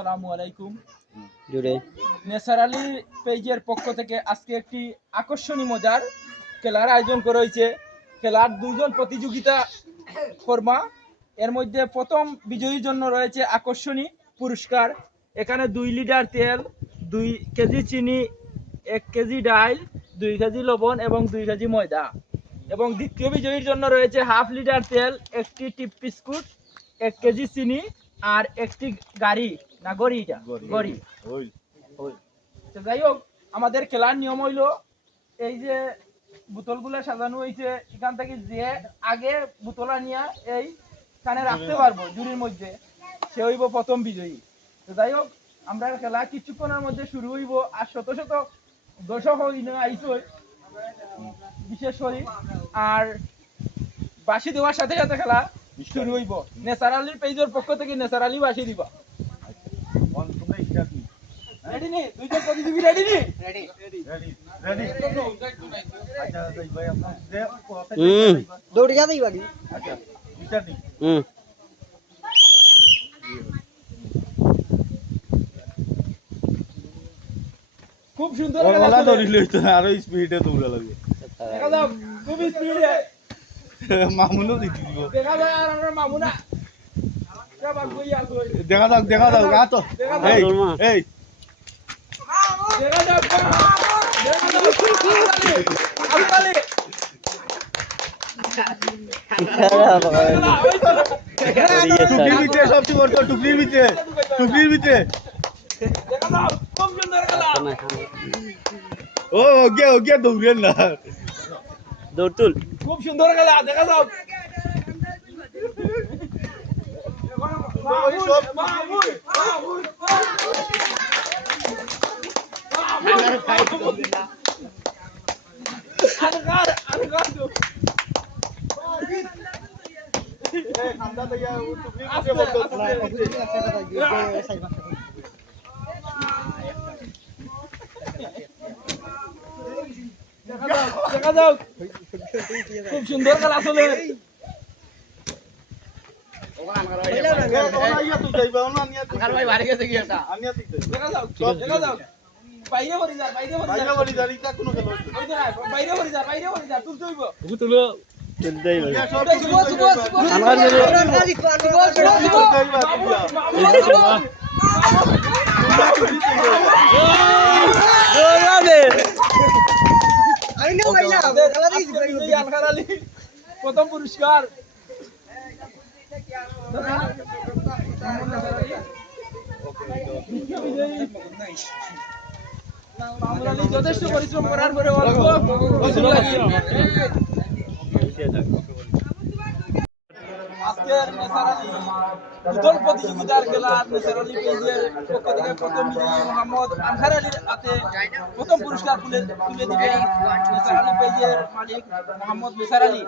আসসালামু আলাইকুম। জুড়ে নেসার আলী পেজের পক্ষ থেকে আজকে একটি আকর্ষণীয় মজার খেলার আয়োজন করা হয়েছে। খেলার দুইজন প্রতিযোগিতা কর্মা, এর মধ্যে প্রথম বিজয়ীর জন্য রয়েছে আকর্ষণীয় পুরস্কার। এখানে 2 লিটার তেল, 2 কেজি চিনি, 1 কেজি ডাল, 2 কেজি লবণ এবং 2 কেজি ময়দা। এবং দ্বিতীয় বিজয়ীর জন্য রয়েছে 1/2 লিটার তেল, একটি টিপ বিস্কুট, 1 কেজি চিনি আর একটি গাড়ি না গড়িটা গড়ি। তো যাই হোক, আমাদের খেলার নিয়ম হইল এই যে বোতলগুলো সাজানো হয়েছে, এখান থেকে যে আগে বোতলা নিয়ে এই কানে রাখতে পারবো জুড়ির মধ্যে, সে হইব প্রথম বিজয়ী। তো যাই হোক, আমরা খেলা কিছুক্ষণের মধ্যে শুরু হইব। আর শত শত দর্শক আইস বিশেষ করে, আর বাঁশি দেওয়ার সাথে সাথে খেলা শুরু হইব। নেসার আলীর পেজের পক্ষ থেকে নেসার আলী বাঁশি দিবা। রেডি নি? দুইজন প্রতিযোগী রেডি নি? রেডি দৌড় যা দেই বাড়ি। আচ্ছা খুব সুন্দর ওলা ধরিল হইতো না, আরো স্পিডে দৌড়া লাগবে। দেখা যাও, খুব স্পিডে মামুনও জিতি দিব। দেখা যায়। আর আমরা মামুনা দেখা যাক গা তো। এই এই দেখা যাক টুকরির ভিতরে সবচেয়ে বড়, টুকরির ভিতরে খুব সুন্দর খেলা। ও ওকে দৌড়েন না, দৌড় তুল। খুব সুন্দর খেলা, দেখা যাও। দেখা যাও, খুব সুন্দর খেলা চলে। দেখা যাও, বাইরে ভরি যা, বাইরে ভরি যা, তুলতে হইব। তুলো তুলতেই হবে। প্রথম পুরস্কার যথেষ্ট পরিশ্রম করার পরে আজকের নেসার আলী দুদল প্রতিযোগিতার খেলার নেসার আলী পেজের পক্ষ থেকে প্রথম বিজয়ী মোহাম্মদ আনসার আলীর হাতে প্রথম পুরস্কার তুলে দিবেন নেসার আলী পেজের মালিক মোহাম্মদ নেসার আলী।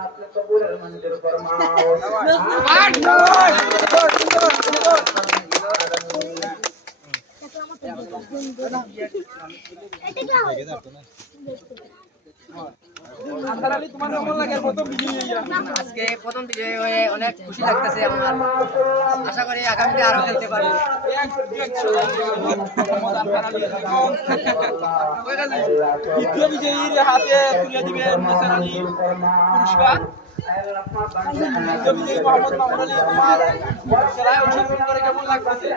আনসার আলী, তোমার কেমন লাগে প্রথম বিজয়ী হইয়া? আজকে প্রথম বিজয়ী হয়ে অনেক খুশি লাগতেছে আমার। আশা করি আগামীতে আরো খেলতে পারবো। দ্বিতীয় বিজয়ীর হাতে তুলে দিবেন নেসার আলী পুরস্কার। দ্বিতীয় বিজয়ী মোহাম্মদ মামুন আলী, তোমার খেলায় অংশগ্রহণ করে কেমন লাগতেছে?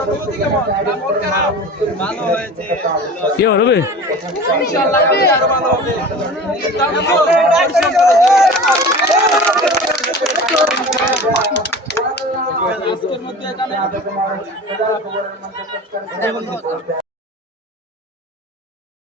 অনুভূতি কেমন? মন খারাপ? ভালো হয়েছে, কি হবে? ইনশাআল্লাহ আরো ভালো হবে। আজকের মধ্যে এখানে